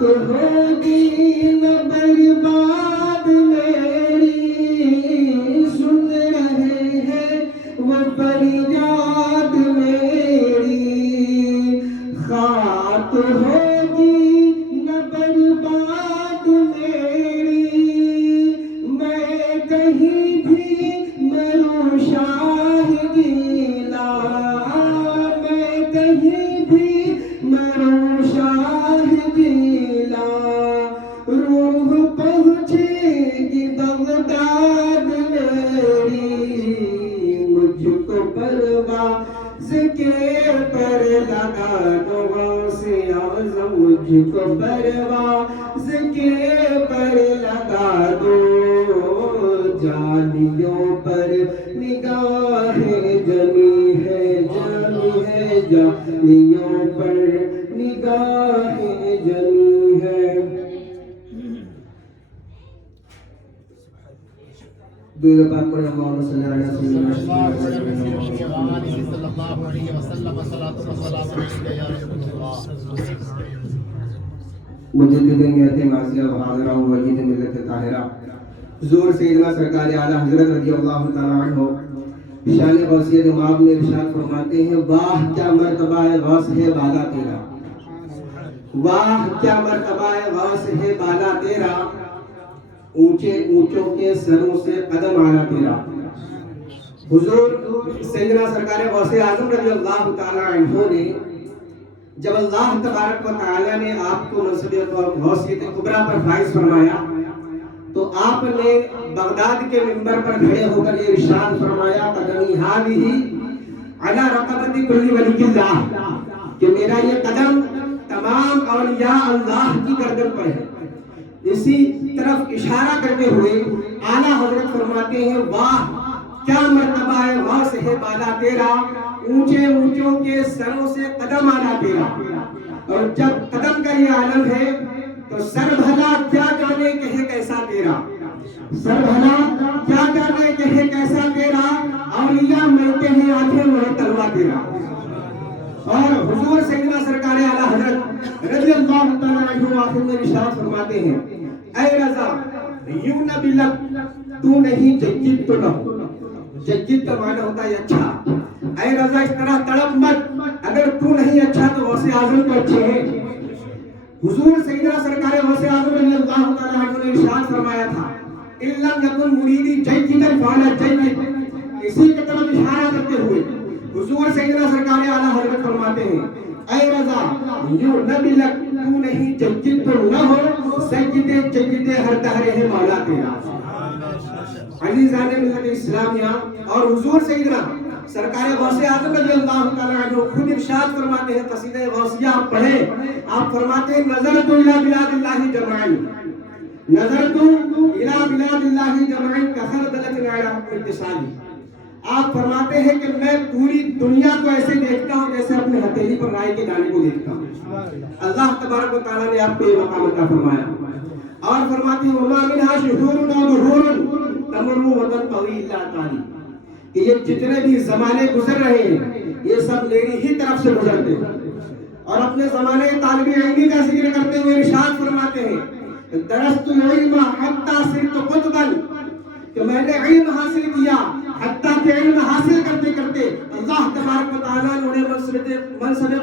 ہوگی نہ برباد میری، سن رہے ہیں وہ فریاد میری، خاک ہوگی نہ برباد میری، میں کہیں بھی مروں شاہ گیلا، میں کہیں بھی مروں شاہ گیلا، روح پہنچے گی بغداد میری، مجھ کو پرواز کے پر لگا دو غوث اعظم، مجھ کو پرواز کے پر لگا دو، جانیوں پر نگاہ جمی ہے، جمی ہے، جانیوں پر نگاہ جمی ہے۔ درود پاک پڑھیں، اللہم صلی علی سیدنا مجدد نیت معصیہ و حاضرہ و وحید ملت طاہرہ، حضور سیدنا سرکار اعلیٰ حضرت رضی اللہ تعالیٰ عنہ شان غوثیت مآب میں ارشاد فرماتے ہیں، واہ کیا مرتبہ ہے غوث ہے بالا تیرا، واہ کیا مرتبہ ہے غوث ہے بالا تیرا، اونچے اونچوں کے سروں سے قدم آنا تیرا۔ حضور سیدنا سرکار غوث اعظم رضی اللہ تعالیٰ عنہ نے جب اللہ تبارک و تعالیٰ نے آپ کو منصب غوثیت کبریٰ پر فائز فرمایا تو آپ نے بغداد کے منبر پر کھڑے ہو کر یہ ارشاد فرمایا، قدمی ہذہ علی رقبۃ کل ولی اللہ، کہ میرا یہ قدم تمام اولیاء اللہ کی گردن پر ہے۔ اسی طرف اشارہ کرتے ہوئے اعلیٰ حضرت فرماتے ہیں، واہ کیا مرتبہ ہے غوث ہے بالا تیرا، اونچے اونچوں کے سروں سے قدم آنا تیرا۔ اور جب قدم کا یہ عالم ہے تو سر بھلا کیا جانے کہے کیسا تیرا، سر بھلا کیا جانے کہے کیسا تیرا، اولیاء ملتے ہیں آنکھیں وہ تلوا تیرا۔ اور حضور سیدنا سرکار اعلیٰ حضرت رضی اللہ تعالیٰ عنہ آخر میں ارشاد فرماتے ہیں، اے رضا یوں نہ بلک تو نہیں ججد تو نہ ہو، ججد کا معنی ہوتا ہے اچھا، اے رضا اس طرح تڑپ مت، اگر تو نہیں اچھا تو غوث اعظم تو اچھے ہیں۔ حضور سیدنا سرکار غوث اعظم رضی اللہ تعالیٰ عنہ نے ارشاد فرمایا تھا، ان لم یکن مریدی جیدا فعلی جید، اسی کی طرف اشارہ کرتے ہوئے حضور سیدنا سرکار اعلیٰ حضرت فرماتے ہیں، اے رضا یوں نہ بلک تو نہیں ججد تو نہ ہو، سید جید ہر دہر ہے مولا تیرا۔ عزیزان ملت اسلامیہ، اور حضور سیدنا سرکار غوث اعظم رضی اللہ تعالیٰ عنہ خود ارشاد فرماتے ہیں، قصیدہ غوثیہ آپ پڑھیں، آپ فرماتے ہیں، نظرت الی بلاد اللہ جمعین، نظرت الی بلاد اللہ جمعین کخردلۃ علی اتصالی۔ آپ فرماتے ہیں کہ میں پوری دنیا کو ایسے دیکھتا ہوں جیسے اپنے ہتھیلی پر رائے کے دانے کو دیکھتا ہوں۔ اللہ تبارک و تعالیٰ نے آپ کو یہ مقام عطا فرمایا۔ اور فرماتے ہیں، وما منہا شہور و ظہور تمر وطن طویل لا تعالی، کہ یہ جتنے بھی زمانے گزر رہے ہیں یہ سب میری ہی طرف سے گزرتے ہیں۔ اور اپنے زمانے طالب علمی کا ذکر کرتے ہوئے ارشاد فرماتے ہیں، درست العلم حتی صرت قطبا، کہ میں نے علم حاصل کیا حتیٰ کہ علم حاصل کرتے کرتے اللہ تبارک و تعالیٰ نے انہیں منصب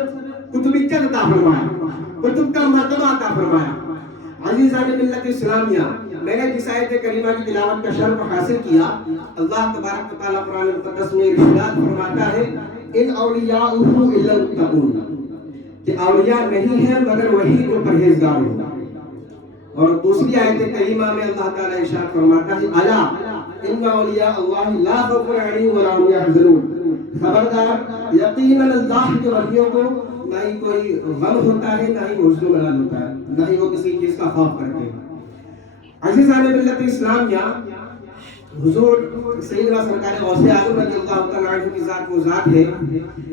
قطبیت عطا فرمایا، قطب کا مرتبہ عطا فرمایا۔ عزیزان ملت اسلامیہ، میں نے جس آیت کریمہ کی تلاوت کا شرف حاصل کیا، اللہ تبارک و تعالیٰ قرآن مقدس میں ارشاد فرماتا ہے، ان اولیاءہ الا المتقون، کہ اولیاء نہیں ہیں مگر وہی جو پرہیزگار ہوں۔ اور دوسری آیت کریمہ میں اللہ تعالیٰ ارشاد فرماتا ہے، الا ان اولیاء اللہ لا خوف علیہم ولا هم يحزنون، خبردار یقیناً اللہ کے ولیوں کو نہ ہی کوئی غم ہوتا ہے، نہ ہی حزن و ملال ہوتا ہے، نہ ہی وہ کسی چیز کا خوف کرتے ہیں۔ عزیزان ملت اسلامیہ، حضور سیدنا سرکار غوث اعظم رضی اللہ تعالیٰ عنہ کی ذات وہ ذات ہے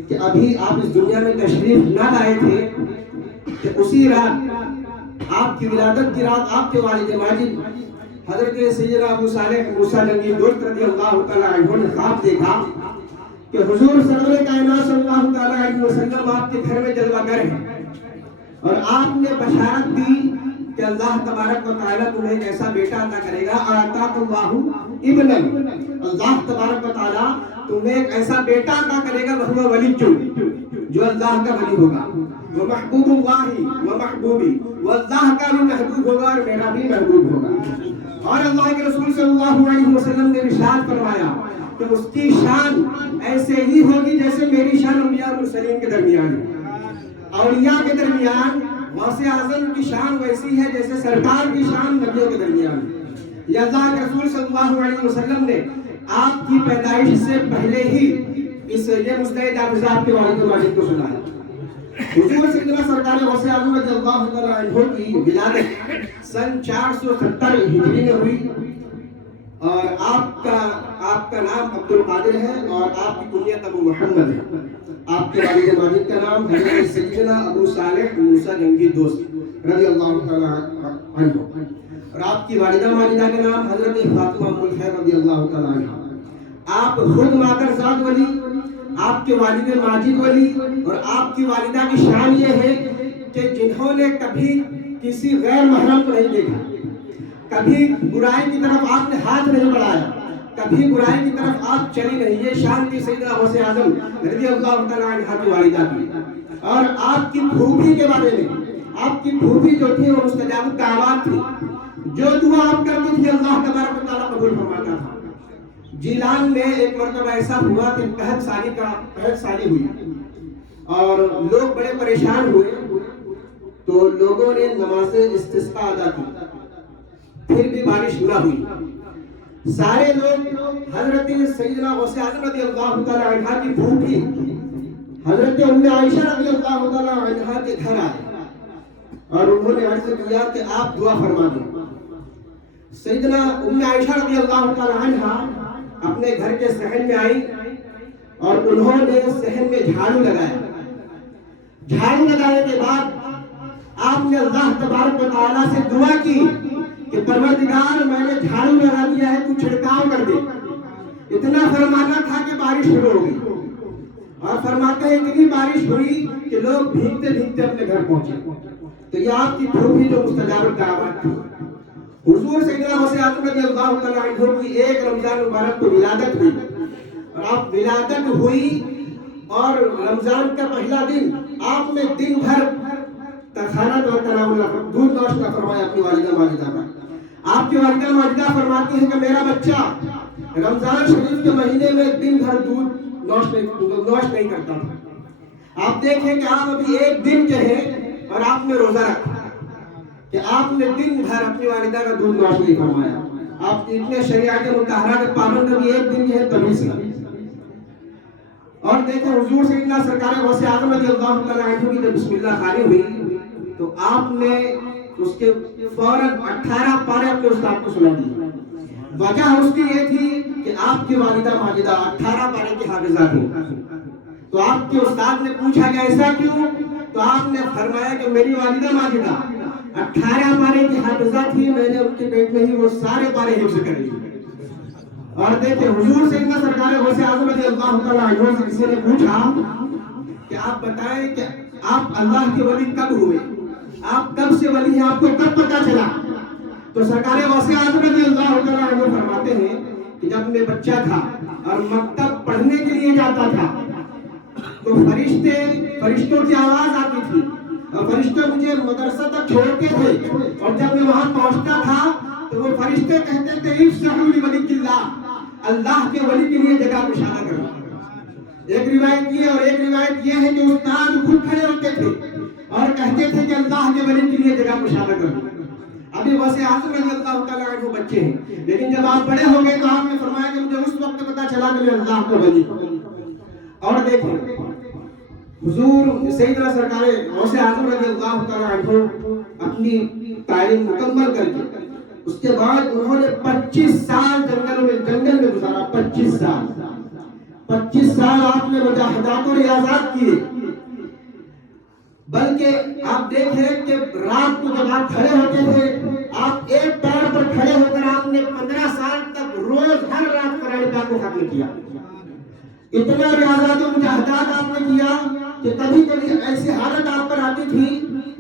کہ ابھی آپ اس دنیا میں تشریف نہ لائے تھے کہ اسی رات، آپ کی ولادت کی رات، آپ کے والد ماجد حضرت سیدنا ابو صالح موسیٰ جنگی دوست رضی اللہ تعالیٰ عنہ نے خواب دیکھا کہ حضور سرور کائنات صلی اللہ تعالیٰ علیہ وسلم آپ کے گھر میں جلوہ گر ہیں، اور آپ نے بشارت دی کہ اللہ تبارک و تعالیٰ تمہیں ایک ایسا بیٹا عطا کرے گا، آتاک اللہ ابنا، اللہ تبارک و تعالیٰ تمہیں ایک ایسا بیٹا عطا کرے گا، وہ ولی جو اللہ کا ولی ہوگا، وہ محبوب اللہ و محبوبی، وہ اللہ کا بھی محبوب ہوگا اور میرا بھی محبوب ہوگا۔ اور اللہ کے رسول صلی اللہ علیہ وسلم نے ارشاد فرمایا کہ اس کی شان ایسے ہی ہوگی جیسے میری شان انبیاء اور مرسلین کے درمیان ہے۔ اولیاء کے درمیان غوث اعظم کی شان ویسی ہے جیسے سرکار کی شان نبیوں کے درمیان ہے۔ یہ اللہ کے رسول صلی اللہ علیہ وسلم نے آپ کی پیدائش سے پہلے ہی یہ مستعد حافظ آپ کے والد و والد کو سنا ہے۔ حضور سیدنا سرکار غوث اعظم رضی اللہ تعالیٰ عنہ کی ولادت سن 470 ہجری میں ہوئی، اور آپ کا نام عبد القادر ہے اور آپ کی کنیت ابو محمد ہے۔ آپ کے والد ماجد کا نام حضرت سیدنا ابو صالح موسیٰ جنگی دوست رضی اللہ تعالیٰ عنہ، اور آپ کی والدہ ماجدہ کا نام حضرت فاطمہ ام الخیر رضی اللہ تعالیٰ عنہ۔ آپ خود مادرزاد ولی، آپ کے والد ماجد ولی، اور آپ کی والدہ کی شان یہ ہے کہ جنہوں نے کبھی کسی غیر محرم کو نہیں دیکھا، کبھی برائی کی طرف آپ نے ہاتھ نہیں بڑھایا، کبھی برائی کی طرف آپ چلی نہیں، یہ شان تھی سیدنا غوث اعظم رضی اللہ تعالیٰ عنہ کی والدہ کی۔ اور آپ کی پھوپھی کے بارے میں، آپ کی پھوپھی جو تھی وہ مستجاب الدعوات تھی، جو دعا آپ کرتی تھی اللہ تبارک و تعالیٰ قبول فرماتا تھا۔ جیلان میں ایک مرتبہ ایسا ہوا کہ 65 سالی ہوئی اور لوگ بڑے پریشان ہوئے، تو لوگوں نے نماز استسقاء ادا کی، پھر بھی بارش نہ ہوئی۔ سارے لوگ حضرت سیدنا غوث اعظم رضی اللہ تعالیٰ عنہ کی پھوپھی حضرت ام عائشہ رضی اللہ تعالیٰ عنہ کے گھر آئے اور انہوں نے عرض کیا کہ آپ دعا فرما دیں۔ سیدنا ام عائشہ رضی اللہ تعالیٰ عنہ اپنے گھر کے صحن میں آئی اور انہوں نے صحن میں جھاڑو لگایا۔ جھاڑو لگانے کے بعد آپ نے اللہ تبارک و تعالیٰ سے دعا کی کہ پروردگار میں نے جھاڑو لگا دیا ہے، تو چھڑکاؤ کر دے۔ اتنا فرمانا تھا کہ بارش شروع ہو گئی، اور فرماتے ہیں اتنی بارش ہوئی کہ لوگ بھیگتے بھیگتے اپنے گھر پہنچے۔ تو یہ آپ کی پھوپھی جو مستجاب الدعوات تھی۔ حضور سیدنا غوث اعظم رضی اللہ تعالیٰ عنہ کی ایک رمضان مبارک کو ولادت ہوئی، اور آپ ولادت ہوئی اور رمضان کا پہلا دن آپ نے دن بھر تخانت و تناول دودھ نوش نہ فرمایا اپنی والدہ ماجدہ کا۔ آپ کی والدہ ماجدہ فرماتی ہیں کہ میرا بچہ رمضان شریف کے مہینے میں دن بھر دودھ نوش نہیں کرتا تھا۔ آپ دیکھیں کہ آپ ابھی ایک دن کے ہیں اور آپ نے روزہ رکھا کہ آپ نے دن بھر اپنی والدہ کا دودھ نوش نہیں فرمایا۔ آپ اتنے شریعت مطہرہ کے پابند ابھی ایک دن کے ہیں تبھی سے۔ اور دیکھیں حضور سیدنا سرکار غوث اعظم رضی اللہ تعالیٰ عنہ کی جب بسم اللہ خانی ہوئی تو آپ نے اس کے فوراً 18 پارے اپنے استاد کو سنا دی۔ وجہ اس کی یہ تھی کہ آپ کی والدہ ماجدہ 18 پارے کی حافظہ تھی۔ تو آپ کے استاد نے پوچھا کہ ایسا کیوں؟ تو آپ نے فرمایا کہ میری والدہ ماجدہ 18 پارے کی حافظہ تھی، میں نے ان کے پیٹ میں ہی وہ سارے پارے حفظ کر لیے۔ اور دیکھیں حضور سیدنا سرکار غوث اعظم رضی اللہ تعالیٰ عنہ سے کسی نے پوچھا کہ آپ بتائیں کہ آپ اللہ کے ولی کب ہوئے، آپ کب سے ولی ہیں، آپ کو کب پتہ چلا؟ تو سرکار غوث اعظم رضی اللہ تعالیٰ عنہ فرماتے ہیں کہ جب میں بچہ تھا اور مکتب پڑھنے کے لیے جاتا تھا تو فرشتوں کی آواز آتی تھی اور فرشتے مجھے مدرسہ تک چھوڑتے تھے، اور جب میں وہاں پہنچتا تھا تو وہ فرشتے کہتے تھے افسحوا لولی اللہ، اللہ کے ولی کے لیے جگہ اشارہ کرو۔ ایک روایت یہ اور ایک روایت یہ ہے کہ استاد خود کھڑے ہوتے تھے اور کہتے تھے کہ اللہ کے ولی کے لیے جگہ اشارہ کرو۔ ابھی غوث اعظم رضی اللہ تعالیٰ عنہ بچے ہیں، لیکن جب آپ بڑے ہو گئے تو آپ نے فرمایا کہ مجھے اس وقت پتہ چلا کہ میں اللہ کا ولی ہوں۔ اور دیکھیں حضور سیدنا سرکار غوث اعظم رضی اللہ تعالیٰ عنہ اپنی تعلیم مکمل کر کے اس کے بعد انہوں نے 25 سال جنگل میں گزارا۔ 25 سال آپ نے مجاہدات و ریاضات کیے، بلکہ آپ دیکھیں کہ رات کو جب آپ کھڑے ہوتے تھے آپ ایک پیر پر کھڑے ہو کر آپ نے 15 سال تک روز ہر رات قرآن پاک کو ختم کیا۔ اتنا ریاضات و مجاہدات آپ نے کیا کہ کبھی کبھی ایسی حالت آپ پر آتی تھی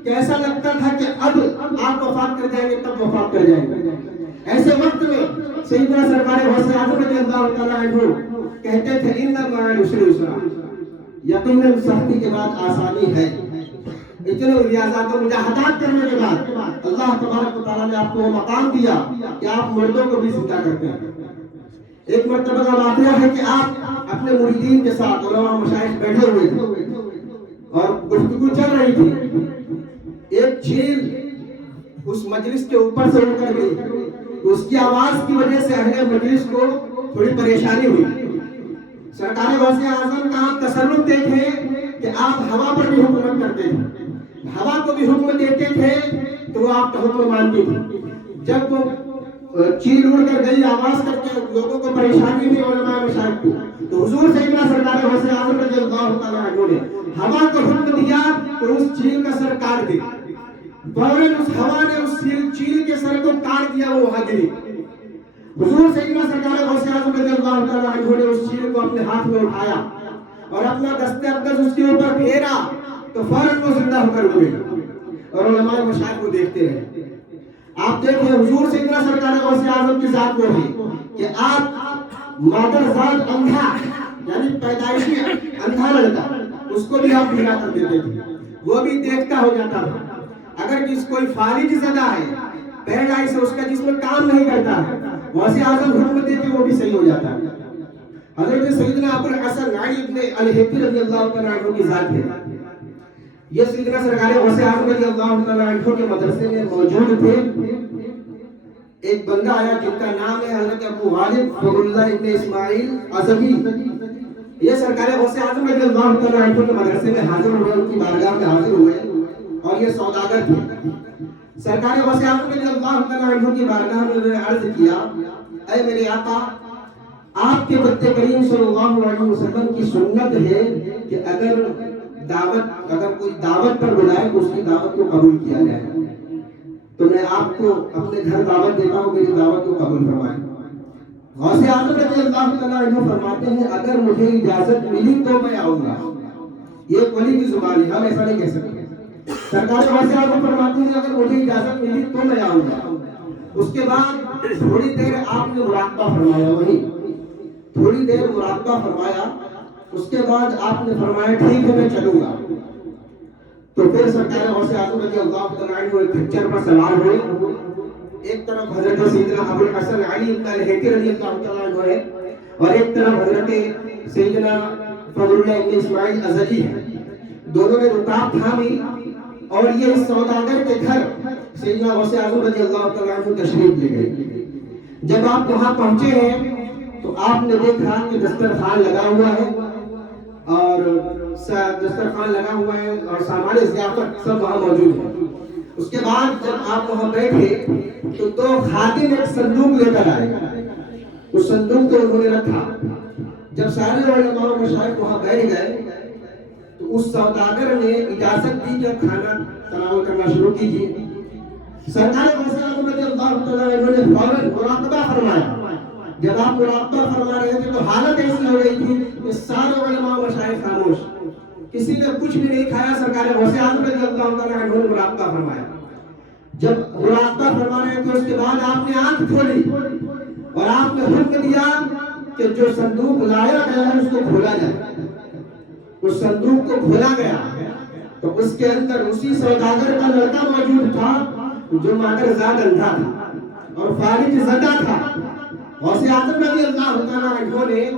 کہ ایسا لگتا تھا کہ اب آپ وفات کر جائیں گے تب وفات کر جائیں گے. ایسے وقت میں سیدنا سرکار غوث اعظم رضی اللہ تعالیٰ عنہ کہتے تھے ان مع العسر یسرا، یقیناً سختی کے بعد آسانی ہے. اتنے ریاضات و مجاہدات کرنے کے بعد اللہ تبارک و تعالیٰ نے آپ کو وہ مقام دیا کہ آپ مردوں کو بھی زندہ کرتے ہیں. ایک مرتبہ کا واقعہ ہے کہ آپ اپنے مریدین کے ساتھ علماء مشائخ بیٹھے ہوئے تھے اور گفتگو چل رہی تھی. ایک چیل اس مجلس کے اوپر سے اڑ کر گئی. اس کی آواز کی وجہ سے اہل مجلس کو تھوڑی پریشانی ہوئی. سرکار غوث اعظم کا آپ تصرف دیکھیں کہ آپ ہوا پر بھی حکومت کرتے تھے، ہوا کو بھی حکم دیتے تھے تو وہ آپ کا حکم مانتی تھی. جب وہ چیل اڑ کر گئی آواز کر کے لوگوں کو پریشانی ہوئی علماء مشائخ کو، تو حضور سیدنا سرکار غوث اعظم رضی اللہ تعالیٰ عنہ نے ہوا کو حکم دیا کہ اس چیل کا سر کاٹ دے. فوراً اس ہوا نے اس چیل کے سر کو کاٹ دیا، وہ وہاں گری. حضور سیدنا سرکار غوث اعظم رضی اللہ تعالیٰ عنہ نے اس چیل کو اپنے ہاتھ میں اٹھایا اور اپنا دست اقدس اس کے اوپر پھیرا تو فوراً وہ زندہ ہو کر ہوئے اور علماء مشائخ کو دیکھتے رہے. آپ دیکھیں حضور سیدنا سرکار غوث اعظم کی ذات وہ ہے کہ آپ مادر ذات اندھا یعنی پیدائشی اندھا لڑکا اس کو بھی آپ بھیرا کر دیتے تھے، وہ بھی دیکھتا ہو جاتا تھا. اگر کوئی فالج زدہ ہے، پیرالائز اس کا جسم کام نہیں کرتا ہے، غوث اعظم حکم دے کے وہ بھی صحیح ہو جاتا ہے. حضرت سیدنا ابو الحسن علی ابن الہیتی رضی اللہ تعالیٰ عنہ کی ذات ہے. یہ سیدنا سرکار غوث اعظم رضی اللہ تعالیٰ عنہ کے مدرسے میں موجود تھے. ایک بندہ آیا جن کا نام ہے حضرت ابو غالب فضل اللہ ابن اسماعیل ازدی. یہ سرکار غوث اعظم رضی اللہ تعالیٰ عنہ کے مدرسے میں حاضر ہوئے، ان کی بارگاہ میں حاضر ہوئے اور یہ سوداگر تھے. سرکار غوث اعظم رضی اللہ تعالیٰ عنہ کی بارگاہ میں انہوں نے عرض کیا، اے میرے آقا، آپ کے بت کریم صلی اللہ علیہ وسلم کی سنت ہے کہ اگر کوئی دعوت پر بلائے تو اس کی دعوت کو قبول کیا جائے. تو میں آپ کو اپنے گھر دعوت دیتا ہوں، میری دعوت کو قبول فرمائیں. غوث اعظم رضی اللہ تعالیٰ عنہ فرماتے ہیں اگر مجھے اجازت ملی تو میں آؤں گا. یہ ولی کی زبان ہے، ہم ایسا نہیں کہہ سکتے. سرکار غوث اعظم فرماتے ہیں اگر مجھے اجازت ملی تو میں آؤں گا. اس کے بعد تھوڑی دیر آپ نے مراقبہ فرمایا، وہی تھوڑی دیر مراقبہ فرمایا. اس کے بعد آپ نے فرمایا ٹھیک ہے میں چلوں گا. تو پھر سرکار غوث اعظم رضی اللہ تعالیٰ عنہ ایک کھچر پر سوار ہوئے. ایک طرف حضرت سیدنا ابو الحسن علی ابن الہیتی رضی اللہ تعالیٰ عنہ ہے اور ایک طرف حضرت سیدنا فضل اللہ ابن اسماعیل ازدی ہے. دونوں نے رکاب تھامی اور یہ اس سوداگر کے گھر سیدنا غوث اعظم رضی اللہ تعالیٰ عنہ تشریف لے گئے. جب آپ وہاں پہنچے ہیں تو آپ نے دیکھا کہ دسترخوان لگا ہوا ہے اور دسترخوان لگا ہوا ہے اور سامان ضیافت سب وہاں موجود ہے. اس کے بعد جب آپ وہاں بیٹھے تو دو خادم ایک صندوق لے کر آئے. اس صندوق کو انہوں نے رکھا. جب سارے علماء و مشائخ وہاں بیٹھ گئے تو اس سوداگر نے اجازت دی کہ کھانا تناول کرنا شروع کیجیے. سرکار غوث اعظم رضی اللہ تعالیٰ عنہ نے فوراً مراقبہ فرمایا. جب آپ مراقبہ فرما رہے تھے تو حالت ایسی ہو گئی تھی کہ سارے علماء و مشائخ خاموش، کسی نے کچھ بھی نہیں کھایا. سرکار غوث اعظم رضی اللہ تعالیٰ عنہ نے مراقبہ فرمایا. جب مراقبہ فرما رہے تھے اس کے بعد آپ نے آنکھ کھولی اور آپ نے حکم دیا کہ جو صندوق لایا گیا ہے اس کو کھولا جائے. اس صندوق کو کھولا گیا تو اس کے اندر اسی سوداگر کا لڑکا موجود تھا جو مادر ذات اندھا تھا اور فالج زدہ تھا. غوث اعظم رضی اللہ تعالیٰ عنہ نے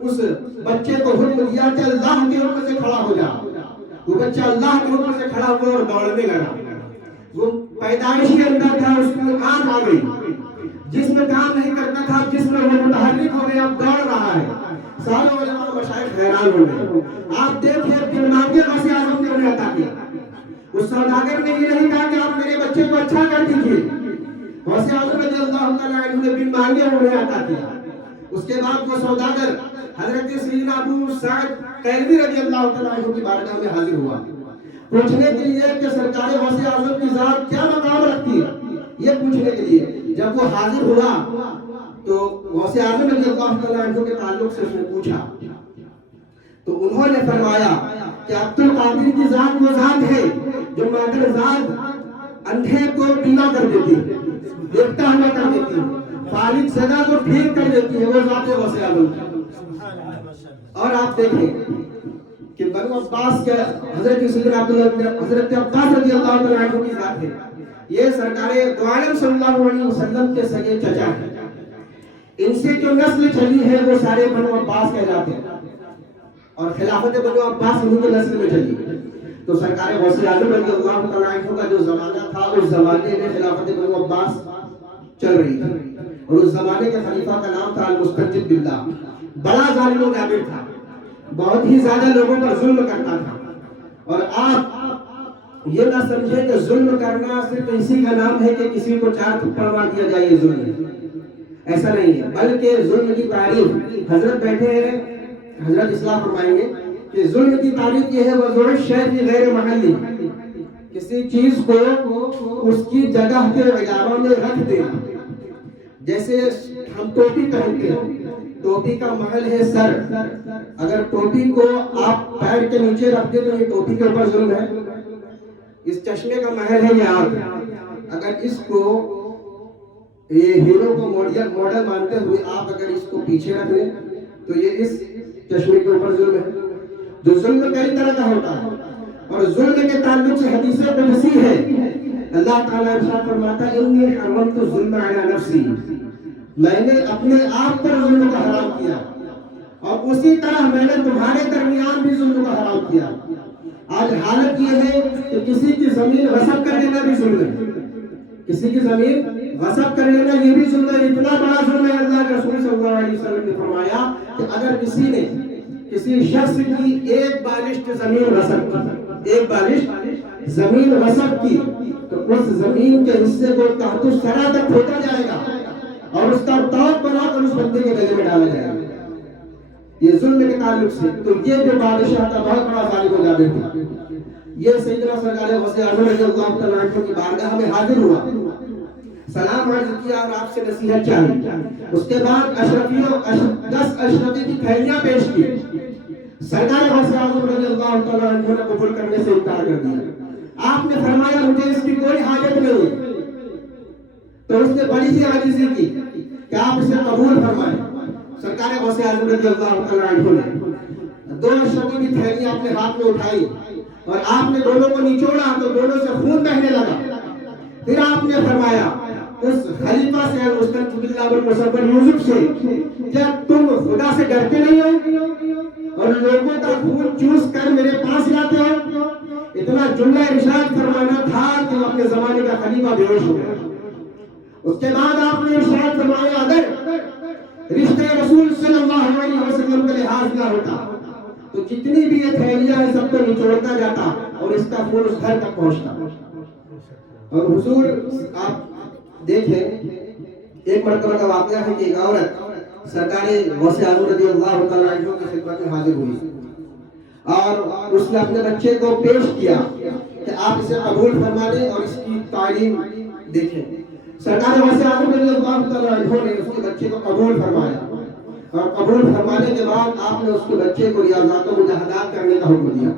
اس بچے کو حکم دیا کہ اللہ کے حکم سے کھڑا ہو جا. وہ بچہ اللہ کے حکم سے کھڑا ہوا اور دوڑنے لگا. وہ پیدائشی اندر تھا، اس کی آنکھ آ گئی، جسم کام نہیں کرتا تھا، جسم وہ متحرک ہو گیا، اب دوڑ رہا ہے. سارے علماء و مشائخ حیران ہو گئے. آپ دیکھیں دل مانگے غوث اعظم نے انہیں عطا کیا. اس سوداگر نے یہ نہیں کہا کہ آپ میرے بچے کو اچھا کر دیجیے. غوث اعظم رضی اللہ تعالیٰ عنہ نے بن مانگے انہیں عطا کیا. اس کے بعد وہ سوداگر حضرت سیدنا ابو سعد قیروی رضی اللہ تعالیٰ عنہ کی بارگاہ میں حاضر ہوا پوچھنے کے لیے کہ سرکار غوث اعظم کی ذات کیا مقام رکھتی ہے، یہ پوچھنے کے لیے. جب وہ حاضر ہوا تو غوث اعظم رضی اللہ تعالیٰ عنہ کے تعلق سے اس نے پوچھا تو انہوں نے فرمایا کہ عبد القادر کی ذات وہ ذات ہے جو مادرزاد اندھے کو بینا کر دیتی ہے، دیکھتا ہوا کر دیتی ہے، فالج زدہ کو ٹھیک کر دیتی ہے، وہ ذات غوث اعظم کی۔ اور آپ دیکھیں کہ بنو عباس کے حضرت سیدنا حضرت عباس رضی اللہ تعالیٰ عنہ کی ذات ہے، یہ سرکار دو عالم صلی اللہ علیہ وسلم کے سگے چچا ہیں۔ ان سے جو نسل چلی ہے وہ سارے بنو عباس کہلاتے ہیں، اور خلافت بنو عباس انہی کے نسل میں چلی۔ تو سرکار غوث اعظم رضی اللہ تعالیٰ عنہ کا جو زمانہ تھا، اس زمانے میں خلافت بنو عباس چل رہی تھی، اور اس زمانے کے خلیفہ کا نام تھا المستجد باللہ، بڑا ظالم و جابر تھا، بہت ہی زیادہ لوگوں پر ظلم کرتا تھا۔ اور آپ یہ نہ سمجھے کہ ظلم کرنا صرف اسی کا نام ہے کہ کسی کو چار تھپڑ مار دیا جائے، یہ ظلم ہے، ایسا نہیں ہے، بلکہ ظلم کی تعریف حضرت بیٹھے ہیں، حضرت اصلاح فرمائیں گے کہ ظلم کی تعریف یہ ہے وضع الشیء فی غیر محلی، کسی چیز کو اس کی جگہ کے علاوہ میں رکھ دینا۔ جیسے ہم ٹوپی پہنتے ہیں، ٹوپی کا محل ہے سر، اگر ٹوپی کو آپ پیر کے نیچے رکھ دیں تو یہ ٹوپی کے اوپر ظلم ہے۔ اس چشمے کا محل ہے یہ آنکھ، اگر اس کو یہ ہیرو کو ماڈل مانتے ہوئے آپ اگر اس کو پیچھے رکھ لیں تو یہ اس چشمے کے اوپر ظلم ہے۔ جو ظلم کئی طرح کا ہوتا ہے، اور ظلم کے تعلق سے حدیث قدسی ہے، اللہ تعالیٰ ارشاد فرماتا ہے انی حرمت الظلم علی نفسی، میں نے اپنے آپ پر ظلم کو حرام کیا، اور اسی طرح میں نے تمہارے درمیان بھی ظلم کو حرام کیا۔ آج حالت یہ ہے کہ کسی کی زمین غصب کر لینا بھی ظلم ہے، کسی کی زمین غصب کر لینا یہ بھی ظلم ہے۔ اتنا بڑا ظلم ہے، اللہ کے رسول صلی اللہ علیہ وسلم نے فرمایا کہ اگر کسی نے کسی شخص کی ایک بالشت زمین غصب کی، ایک بالشت زمین غصب کی، تو اس زمین کے حصے کو تحت الثری تک پھینکا جائے گا اور اس کا توق بنا کر اس بندے کے گلے میں ڈالا جائے گا۔ یہ ظلم کے تعلق سے تو یہ جو بادشاہ کا بہت بڑا ظالم و جابر تھا، یہ سیدنا سرکار غوث اعظم رضی اللہ تعالیٰ عنہ کی بارگاہ میں حاضر ہوا، سلام عرض کیا اور آپ سے نصیحت چاہی۔ اس کے بعد 10 اشرفی کی تھیلیاں پیش کی، سرکار غوث اعظم رضی اللہ تعالیٰ عنہ نے قبول کرنے سے انکار کر دیا۔ آپ نے فرمایا مجھے اس کی کوئی حاجت نہیں، تو اس نے بڑی سی عاجزی کی کہ آپ اسے قبول فرمائیں۔ سرکار غوث اعظم رضی اللہ تعالیٰ عنہ نے 2 اشرفی کی تھیلی اپنے ہاتھ میں اٹھائی اور آپ نے دونوں کو نچوڑا تو دونوں سے خون بہنے لگا۔ پھر آپ نے فرمایا اس خلیفہ سے المستجد باللہ والمصور یوسف سے، کیا تم خدا سے ڈرتے نہیں ہو اور لوگوں کا خون چوس کر میرے پاس لاتے ہو؟ اتنا جملہ ارشاد فرمانا تھا کہ وہ اپنے زمانے کا خلیفہ بے ہوش ہو گیا۔ اس کے بعد آپ نے ارشاد فرمایا اگر رشتے رسول صلی اللہ علیہ وسلم کا لحاظ نہ ہوتا تو جتنی بھی یہ تھیلیاں ہیں سب کو نچوڑتا جاتا اور اس کا خون اس گھر تک پہنچتا۔ اور حضور آپ دیکھیں ایک مرتبہ کا واقعہ ہے کہ ایک عورت سرکار غوث اعظم رضی اللہ تعالیٰ عنہ کی خدمت میں حاضر ہوئی اور اس نے اپنے بچے کو پیش کیا کہ آپ اسے قبول فرما لیں اور اس کی تعلیم دیکھیں۔ سرکار غوث اعظم رضی اللہ تعالیٰ عنہ نے اس کے بچے کو قبول فرمایا، اور قبول فرمانے کے بعد آپ نے اس کے بچے کو ریاضات و مجاہدات کرنے کا حکم دیا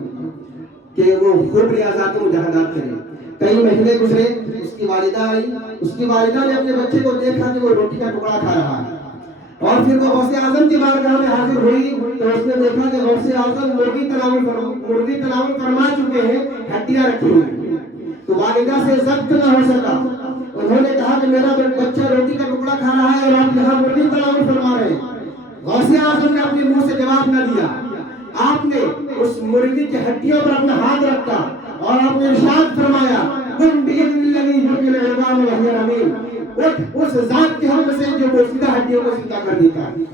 کہ وہ خود ریاضات و مجاہدات کرے۔ کئی مہینے گزرے، اس کی والدہ آئی، اس کی والدہ نے اپنے بچے کو دیکھا کہ وہ روٹی کا ٹکڑا کھا رہا ہے، اور پھر وہ غوث اعظم کی بارگاہ میں حاضر ہوئی تو اس نے دیکھا کہ غوث اعظم مرغی تناول فرما چکے ہیں، ہڈیاں رکھی ہوئی۔ تو والدہ سے ضبط نہ ہو سکا، انہوں نے کہا کہ میرا بچہ روٹی کا ٹکڑا کھا رہا ہے اور آپ یہاں مرغی تناول فرما رہے ہیں۔ غوث اعظم نے اپنے منہ سے جواب نہ دیا، آپ نے اس مرغی کی ہڈیوں پر اپنا ہاتھ رکھا اور آپ نے ارشاد فرمایا قم بإذن الذی یحیی العظام وہی رمیم، اٹھ اس ذات کے حکم سے جو بوسیدہ ہڈیوں کو زندہ کر دیتا ہے۔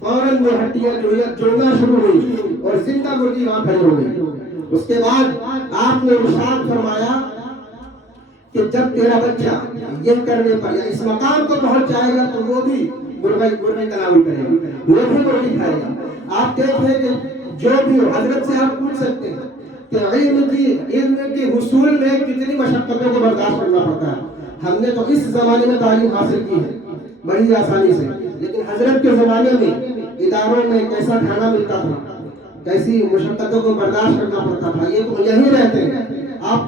فوراً وہ ہڈیاں جوڑنا شروع ہوئی اور زندہ مرغی وہاں کھڑی ہو گئی۔ اس کے بعد آپ نے ارشاد فرمایا کہ جب تیرا بچہ یہ کرنے پر یا اس مقام کو پہنچ جائے گا تو وہ بھی مرغی تناول کرے گا، وہ بھی مرغی کھائے گا۔ آپ دیکھیں کہ جو بھی حضرت سے آپ پوچھ سکتے ہیں کہ علم کے حصول میں کتنی مشقتوں کو برداشت کرنا پڑتا ہے۔ ہم نے تو اس زمانے میں تعلیم حاصل کی ہے بڑی آسانی سے، لیکن حضرت کے زمانے میں اداروں میں کیسا کھانا ملتا تھا، کیسی مشقتوں کو برداشت کرنا پڑتا تھا، یہ تو یہیں رہتے ہیں۔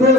2